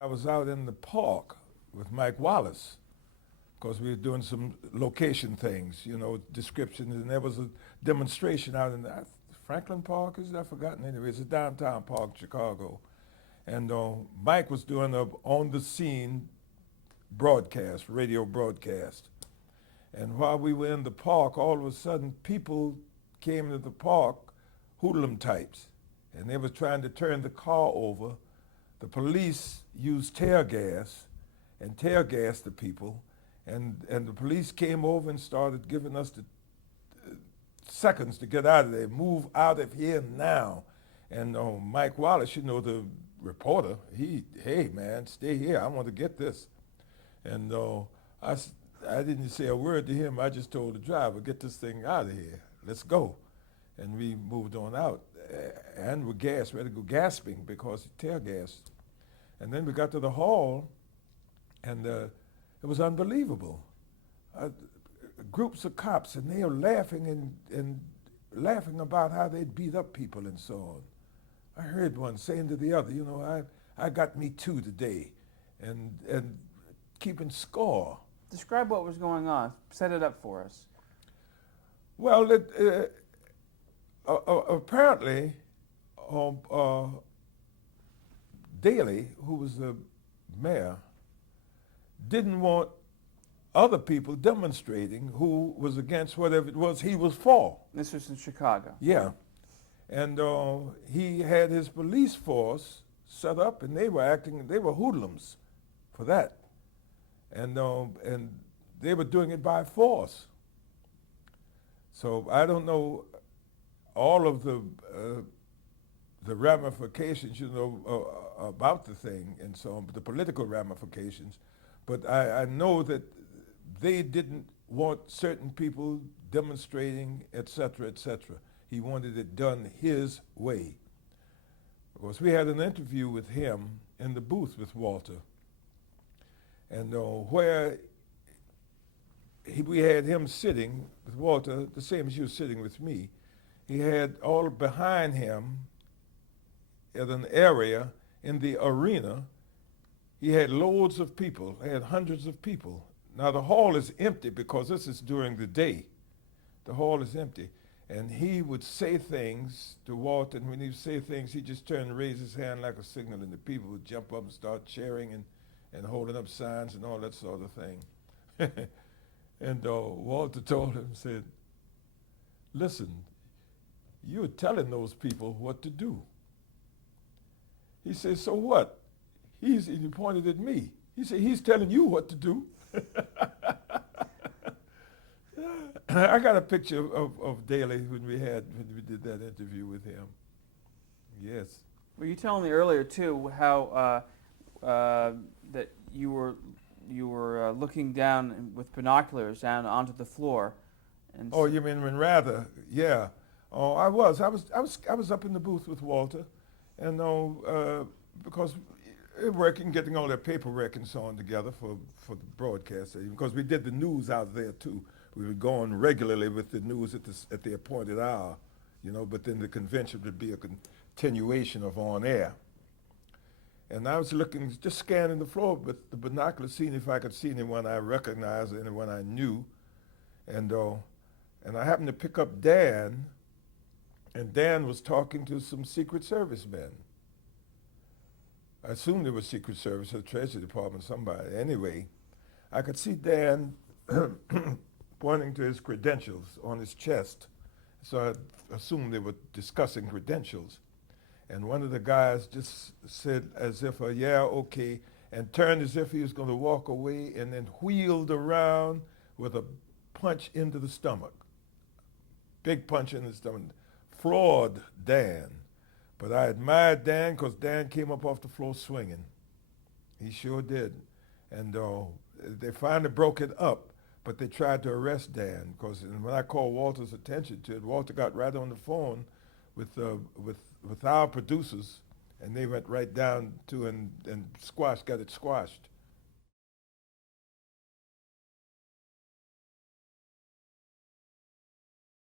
I was out in the park with Mike Wallace because we were doing some location things, descriptions, and there was a demonstration out in Franklin Park, is that forgotten? Anyway, it's a downtown park, Chicago. And Mike was doing a on-the-scene broadcast, radio broadcast. And while we were in the park, all of a sudden, people came to the park, hoodlum types, and they were trying to turn the car over. The police used tear gas and tear gassed the people, and the police came over and started giving us the seconds to get out of there. Move out of here now. And Mike Wallace, the reporter, hey man, stay here. I want to get this. And I didn't say a word to him. I just told the driver, get this thing out of here. Let's go. And we moved on out. And we ready to go gasping because of tear gas. And then we got to the hall, and it was unbelievable. Groups of cops, and they were laughing and laughing about how they'd beat up people and so on. I heard one saying to the other, I got me too today, and keeping score. Describe what was going on. Set it up for us. Well, apparently, Daley, who was the mayor, didn't want other people demonstrating who was against whatever it was he was for. This was in Chicago. Yeah. And he had his police force set up, and they were hoodlums for that. And they were doing it by force. So I don't know all of the ramifications, about the thing and so on, the political ramifications. But I know that they didn't want certain people demonstrating, et cetera, et cetera. He wanted it done his way. Of course, we had an interview with him in the booth with Walter. And where we had him sitting with Walter, the same as you sitting with me, he had all behind him at an area in the arena, he had loads of people, he had hundreds of people. Now the hall is empty because this is during the day. The hall is empty. And he would say things to Walter, and when he would say things, he just turned and raised his hand like a signal, and the people would jump up and start cheering and holding up signs and all that sort of thing. And Walter told him, said, listen, you're telling those people what to do. He said, so what? He pointed at me. He said, he's telling you what to do. I got a picture of Daley when we did that interview with him. Yes. Well, you telling me earlier too how that you were looking down with binoculars down onto the floor. And oh, you mean when Rather? Yeah. Oh, I was up in the booth with Walter, and because working, getting all that paperwork and so on together for the broadcast, because we did the news out there too. We were going regularly with the news at the appointed hour, but then the convention would be a continuation of on air. And I was looking, just scanning the floor with the binoculars, seeing if I could see anyone I recognized, anyone I knew. And I happened to pick up Dan, and Dan was talking to some Secret Service men. I assumed it was Secret Service or Treasury Department, somebody. Anyway, I could see Dan pointing to his credentials on his chest. So I assumed they were discussing credentials. And one of the guys just said as if, yeah, okay, and turned as if he was going to walk away, and then wheeled around with a punch into the stomach. Big punch in the stomach. Floored Dan. But I admired Dan because Dan came up off the floor swinging. He sure did. And they finally broke it up, but they tried to arrest Dan because when I called Walter's attention to it, Walter got right on the phone with our producers, and they went right down to and got it squashed.